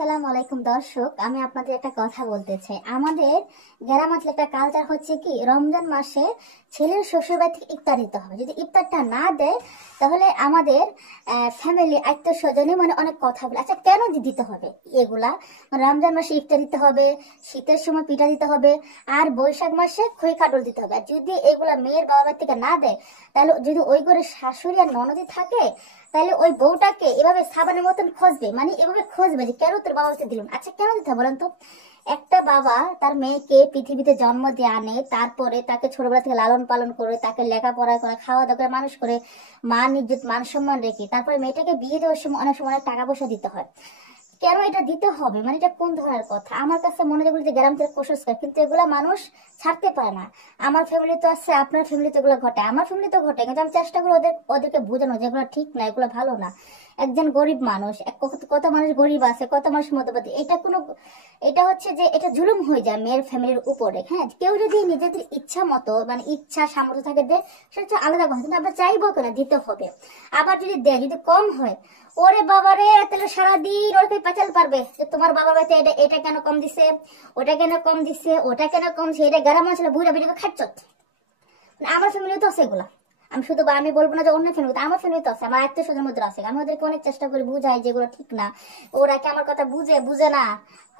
আসসালামু আলাইকুম দর্শক, আমি আপনাদের একটা কথা বলতে চাই। আমাদের গ্রামাঞ্চলে একটা কালচার হচ্ছে কি, রমজান মাসে ছেলের শ্বশুরবাড়ি থেকে ইফতার দিতে হবে। যদি ইফতারটা না দেয় তাহলে আমাদের ফ্যামিলি আত্মীয় স্বজনে অনেক কথা বলে। আচ্ছা, কেন দিতে হবে এগুলা? রমজান মাসে ইফতার দিতে হবে, শীতের সময় পিঠা দিতে হবে, আর বৈশাখ মাসে খই কাটল দিতে হবে। আর যদি এগুলা মেয়ের বাবার থেকে না দেয়, তাহলে যদি ওই ঘরে শাশুড়ি আর ননদি থাকে, তাহলে ওই বউটাকে এভাবে সাবানের মতন খোঁজবে, এভাবে খোঁজবে যে কেন তোর বাবাকে দিল। আচ্ছা, কেন দিতে বলেন তো? একটা বাবা তার মেয়েকে পৃথিবীতে জন্ম দিয়ে আনে, তারপরে তাকে ছোটবেলা থেকে লালন পালন করে, তাকে লেখাপড়া করে, খাওয়া দাওয়া করে মানুষ করে, মান ইজ্জত মান সম্মান রেখে তারপরে মেয়েটাকে বিয়ে দেওয়ার সময় অনেক সময় অনেক টাকা পয়সা দিতে হয়। কেন এটা দিতে হবে? এটা কোন ধরনের কথা? আমার কাছে মনে হয় যে গ্রাম থেকে কুসংস্কার, কিন্তু এগুলা মানুষ ছাড়তে পারে না। আমার ফ্যামিলি তো আছে, আপনার ফ্যামিলিতে এগুলো ঘটে, আমার ফ্যামিলি তো ঘটে, কিন্তু আমি চেষ্টা করি ওদেরকে বোঝানো যে এগুলো ঠিক না, এগুলো ভালো না। একজন গরিব মানুষ, কত মানুষ গরিব আছে, কত মানুষ মধ্যবিত্ত, এটা হচ্ছে যে এটা জুলুম হয়ে যায় মেয়ের ফ্যামিলির উপরে। হ্যাঁ, কেউ যদি নিজেদের ইচ্ছা মতো ইচ্ছা সামর্থ্য থাকে দেয়, সেটা হচ্ছে আলাদা কথা, কিন্তু আমরা চাইবো কেন দিতে হবে। আবার যদি দেয়, যদি কম হয়, ওরে বাবারে, তাহলে সারাদিন ওর পেঁচাল পারবে যে তোমার বাবা বাড়িতে এটা এটা কেন কম দিছে, ওটা কেন কম দিছে, ওটা কেন কম দিছে, এটা গ্রাম অঞ্চলে বুড়া বেড়ে খাচ্ছ। আমার ফ্যামিলি তো আছে এগুলা। আমি বলবো না যে অন্য ফ্যামিলিতে, আমার ফ্যামিলি তো আছে, আমার আত্মীয় স্বজনের মধ্যে আছে। আমি ওদেরকে অনেক চেষ্টা করি বুঝাই যেগুলো ঠিক না। ওরা কি আমার কথা বুঝে না,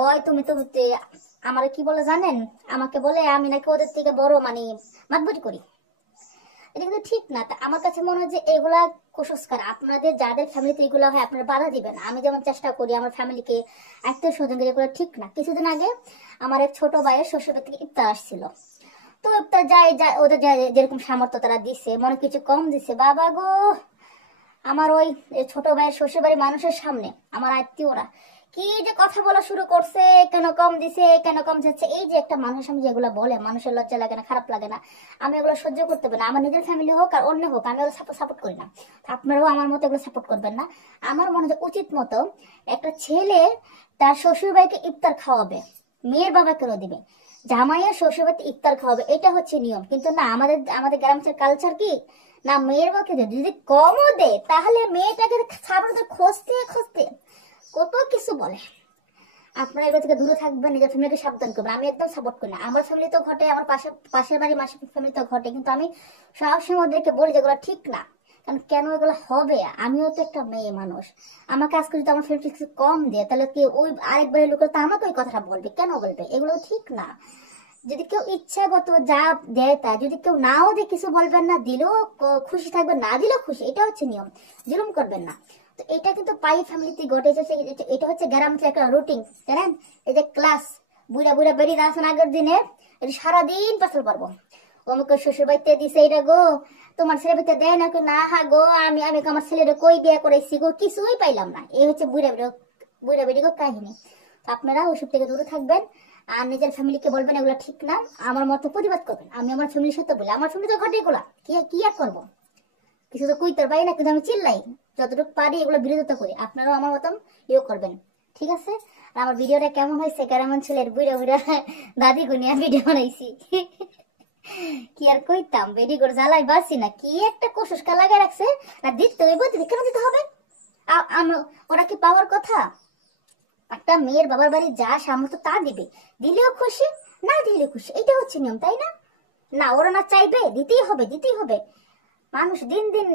কয় তুমি তুমি আমার কি বলে জানেন? আমাকে বলে আমি নাকি ওদের থেকে বড়, মাতবুরি করি। এটা কিন্তু ঠিক না। তা আমার কাছে মনে হয় যে এগুলা কুসংস্কার। আপনাদের যাদের ফ্যামিলিতে এগুলো হয়, আপনারা বাধা দিবেন। আমি যেমন চেষ্টা করি আমার ফ্যামিলিকে, আত্মীয় স্বজনদের, এগুলো ঠিক না। কিছুদিন আগে আমার এক ছোট ভাইয়ের শ্বশুরবাড়ি থেকে ইফতার আসছিল। তো ইফতার যায় ওদের যেরকম সামর্থ্য তারা দিছে, মনে কিছু কম দিছে। বাবা গো, আমার ওই ছোট ভাইয়ের শ্বশুরবাড়ির মানুষের সামনে আমার আত্মীয়রা কি যে কথা বলা শুরু করছে, কেন কম দিছে, কেন কম যাচ্ছে। এই যে একটা মানুষের সামনে যেগুলো বলে, মানুষের লজ্জা লাগে না, খারাপ লাগে না? আমি এগুলো সহ্য করতে পারি না। আমার নিজের ফ্যামিলি হোক আর অন্য হোক, আমি এগুলো সাপোর্ট করি না। আপনারাও আমার মতো এগুলো সাপোর্ট করবেন না। আমার মনে হয় উচিত মতো একটা ছেলে তার শ্বশুর বাড়িকে ইফতার খাওয়াবে, মেয়ের বাবা কেন দিবে? জামাইয়ের শ্বশুর বাড়িতে ইফতার খাওয়াবে, এটা হচ্ছে নিয়ম। কিন্তু না, আমাদের আমাদের গ্রামের কালচার কি, না মেয়ের বাবাকে দেয়। যদি কমও দেয় তাহলে মেয়েটাকে সাধারণত খুঁজতে খুঁজতে কত কিছু বলে। আপনারা এগুলো থেকে দূরে থাকবেন, নিজের ফ্যামিলিকে সাবধান করবেন। আমি একদম সাপোর্ট করি না। আমার ফ্যামিলি তো ঘটে, আমার পাশের বাড়ি মাসির ফ্যামিলি তো ঘটে, কিন্তু আমি সবসময় ওদেরকে বলি যেগুলো ঠিক না। কারণ কেন এগুলো হবে? আমিও তো একটা মেয়ে মানুষ। আমাকে আজকে যদি আমার ফ্যামিলি কিছু কম দেয়, তাহলে কি ওই আরেকবারের লোকের তো আমাকে ওই কথাটা বলবে? কেন বলবে? এগুলো ঠিক না। যদি কেউ ইচ্ছাগত যা দেয় তা, যদি কেউ নাও দেয় কিছু বলবেন না, দিলেও খুশি থাকবেন, না দিলেও খুশি। এটা হচ্ছে নিয়ম, জুলুম করবেন না। তো এটা কিন্তু পাই ফ্যামিলিতে ঘটে যাচ্ছে। এটা হচ্ছে গ্রামের একটা রুটিন, জানেন? এই যে ক্লাস বুড়া বুড়া বেরিয়ে আসেন আগের দিনে, এটা সারাদিন পাশাল পারবো। অমুক শ্বশুর বাড়িতে দিছে এটা গো, তোমার ছেলে বাড়িতে দেয় না না, হা গো, আমি আমি আমার ছেলেটা কই বিয়ে করেছি গো, কিছুই পাইলাম না। এই হচ্ছে বুড়া বেড়ি গো কাহিনী। তো আপনারা ওইসব থেকে দূরে থাকবেন, আর নিজের ফ্যামিলিকে বলবেন এগুলো ঠিক না, আমার মতো প্রতিবাদ করবেন। আমি আমার ফ্যামিলির সাথে বলি, আমার ফ্যামিলি তো ঘটে এগুলা, কি আর করবো? কিছু তো কইতে পারি না, কিন্তু আমি চিল্লাই যতটুকু পারি, এগুলো বিরোধিতা করি। আপনারাও আমার মতন ইয়ে করবেন, ঠিক আছে? আর আমার ভিডিওটা কেমন হয়েছে, কেমন ছেলের বুড়া বুড়া দাদি গুনিয়া ভিডিও বানাইছি। কি আর কইতাম, বেডি করে জ্বালাই বাসি না, কি একটা কুসংস্কার লাগাই রাখছে। না দিতে হইব, কেন দিতে হবে? ওরা কি পাওয়ার কথা? একটা মেয়ের বাবার বাড়ি যা সামর্থ্য তা দিবে, দিলেও খুশি, না দিলে খুশি। এটা হচ্ছে নিয়ম, তাই না? না ওরা না চাইবে, দিতেই হবে, দিতেই হবে। মানুষ দিন দিন